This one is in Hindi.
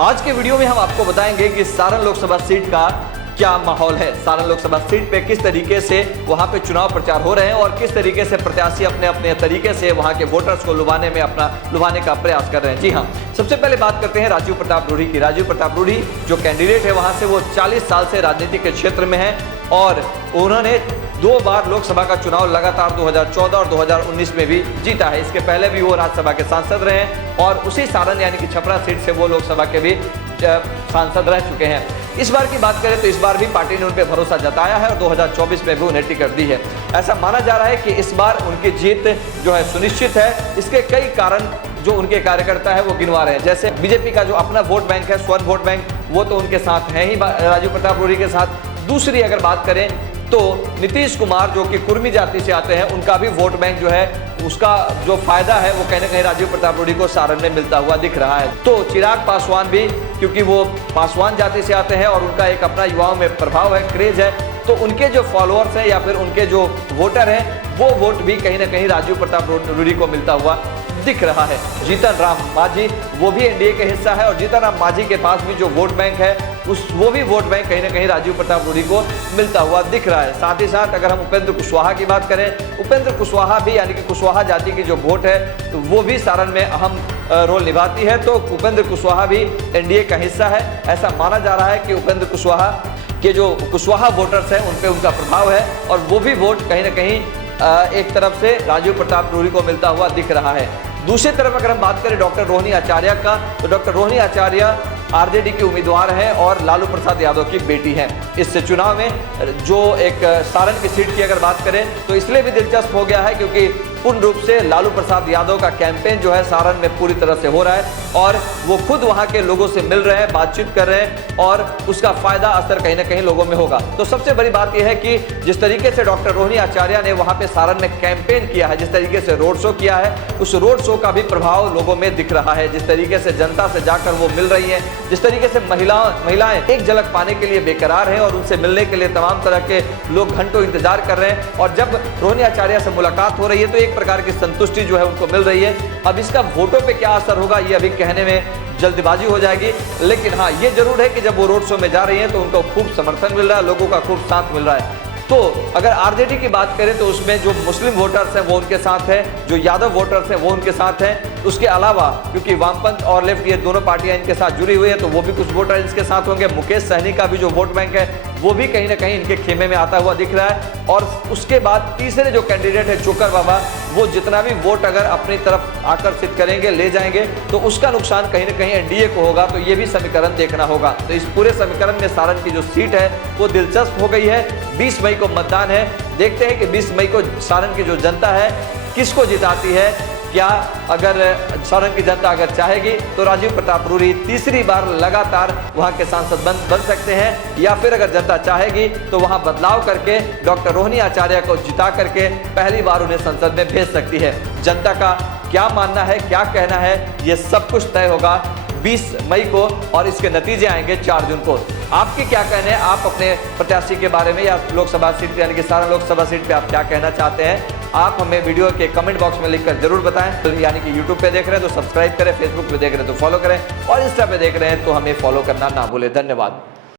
आज के वीडियो में हम आपको बताएंगे कि सारण लोकसभा सीट का क्या माहौल है। सारण लोकसभा सीट पे किस तरीके से वहां पे चुनाव प्रचार हो रहे हैं और किस तरीके से प्रत्याशी अपने अपने तरीके से वहां के वोटर्स को लुभाने का प्रयास कर रहे हैं। जी हाँ, सबसे पहले बात करते हैं राजीव प्रताप रूढ़ी की। राजीव प्रताप रूढ़ी जो कैंडिडेट है वहां से वो 40 साल से राजनीति के क्षेत्र में है और उन्होंने 2 बार लोकसभा का चुनाव लगातार 2014 और 2019 में भी जीता है। इसके पहले भी वो राज्यसभा के सांसद रहे हैं और उसी सारण यानी कि छपरा सीट से वो लोकसभा के भी सांसद रह चुके हैं। इस बार की बात करें तो इस बार भी पार्टी ने उन पर भरोसा जताया है और 2024 में भी उन्हें टिकट दी है। ऐसा माना जा रहा है कि इस बार उनकी जीत जो है सुनिश्चित है। इसके कई कारण जो उनके कार्यकर्ता है वो गिनवा रहे हैं। जैसे बीजेपी का जो अपना वोट बैंक है, स्वर्ण वोट बैंक, वो तो उनके साथ है ही राजीव प्रताप रूढ़ी के साथ। दूसरी अगर बात करें तो नीतीश कुमार जो कि कुर्मी जाति से आते हैं, उनका भी वोट बैंक जो है उसका जो फायदा है वो कहीं ना कहीं राजीव प्रताप रूढ़ी को सारण में मिलता हुआ दिख रहा है। तो चिराग पासवान भी, क्योंकि वो पासवान जाति से आते हैं और उनका एक अपना युवाओं में प्रभाव है, क्रेज है, तो उनके जो फॉलोअर्स हैं या फिर उनके जो वोटर हैं वो वोट भी कहीं ना कहीं राजीव प्रताप रूढ़ी को मिलता हुआ दिख रहा है। जीतन राम मांझी वो भी एनडीए का हिस्सा है और जीतन राम मांझी के पास भी जो वोट बैंक है वो भी वोट बैंक कहीं ना कहीं राजीव प्रताप रूढ़ी को मिलता हुआ दिख रहा है। साथ ही साथ अगर हम उपेंद्र कुशवाहा की बात करें, उपेंद्र कुशवाहा भी यानी कि कुशवाहा जाति की जो वोट है तो वो भी सारण में अहम रोल निभाती है। तो उपेंद्र कुशवाहा भी एनडीए का हिस्सा है। ऐसा माना जा रहा है कि उपेंद्र कुशवाहा के जो कुशवाहा वोटर्स हैं उन पर उनका प्रभाव है और वो भी वोट कहीं ना कहीं एक तरफ से राजीव प्रताप रूढ़ी को मिलता हुआ दिख रहा है। दूसरी तरफ अगर हम बात करें डॉक्टर रोहिणी आचार्य का, तो डॉक्टर रोहिणी आचार्य आरजेडी की उम्मीदवार है और लालू प्रसाद यादव की बेटी है। इस चुनाव में जो एक सारण की सीट की अगर बात करें तो इसलिए भी दिलचस्प हो गया है क्योंकि पूर्ण रूप से लालू प्रसाद यादव का कैंपेन जो है सारण में पूरी तरह से हो रहा है और वो खुद वहां के लोगों से मिल रहे हैं, बातचीत कर रहे हैं और उसका फायदा असर कहीं ना कहीं लोगों में होगा। तो सबसे बड़ी बात यह है कि जिस तरीके से डॉक्टर रोहिणी आचार्य ने वहां पे सारण में कैंपेन किया है, जिस तरीके से रोड शो किया है, उस रोड शो का भी प्रभाव लोगों में दिख रहा है। जिस तरीके से जनता से जाकर वो मिल रही है, जिस तरीके से महिलाएं एक झलक पाने के लिए बेकरार हैं और उनसे मिलने के लिए तमाम तरह के लोग घंटों इंतजार कर रहे हैं और जब रोहिणी आचार्य से मुलाकात हो रही है तो एक प्रकार की संतुष्टि जो है उनको मिल रही है। अब इसका वोटों पे क्या असर होगा ये अभी कहने में जल्दबाजी हो जाएगी, लेकिन हाँ ये जरूर है कि जब वो रोड शो में जा रही हैं तो उनको खूब समर्थन मिल रहा है, लोगों का खूब साथ मिल रहा है। तो अगर आरजेडी की बात करें तो उसमें जो मुस्लिम वोटर्स हैं वो उनके साथ हैं, जो यादव वोटर्स हैं वो उनके साथ हैं। उसके अलावा क्योंकि वामपंथ और लेफ्ट ये दोनों पार्टियां इनके साथ जुड़ी हुई है तो वो भी कुछ वोटर इसके साथ होंगे। मुकेश सहनी का भी जो वोट बैंक है वो भी कहीं ना कहीं इनके खेमे में आता हुआ दिख रहा है। और उसके बाद तीसरे जो कैंडिडेट है जोकर बाबा, वो जितना भी वोट अगर अपनी तरफ आकर्षित करेंगे, ले जाएंगे तो उसका नुकसान कहीं ना कहीं एनडीए को होगा। तो ये भी समीकरण देखना होगा। तो इस पूरे समीकरण में सारण की जो सीट है वो दिलचस्प हो गई है। 20 मई को मतदान है। देखते हैं कि 20 मई को सारण की जो जनता है किसको जिताती है। क्या अगर सारण की जनता अगर चाहेगी तो राजीव प्रताप रूढ़ी तीसरी बार लगातार वहां के सांसद बन सकते हैं, या फिर अगर जनता चाहेगी तो वहां बदलाव करके डॉक्टर रोहिणी आचार्य को जिता करके पहली बार उन्हें संसद में भेज सकती है। जनता का क्या मानना है, क्या कहना है, ये सब कुछ तय होगा 20 मई को और इसके नतीजे आएंगे 4 जून को। आपके क्या कहने हैं, आप अपने प्रत्याशी के बारे में या लोकसभा सीट यानी कि सारण लोकसभा सीट पे आप क्या कहना चाहते हैं, आप हमें वीडियो के कमेंट बॉक्स में लिखकर जरूर बताएं। तो यानी कि यूट्यूब पे देख रहे हैं तो सब्सक्राइब करें, फेसबुक पे देख रहे हैं तो फॉलो करें और इंस्टा पे देख रहे हैं तो हमें फॉलो करना ना भूलें। धन्यवाद।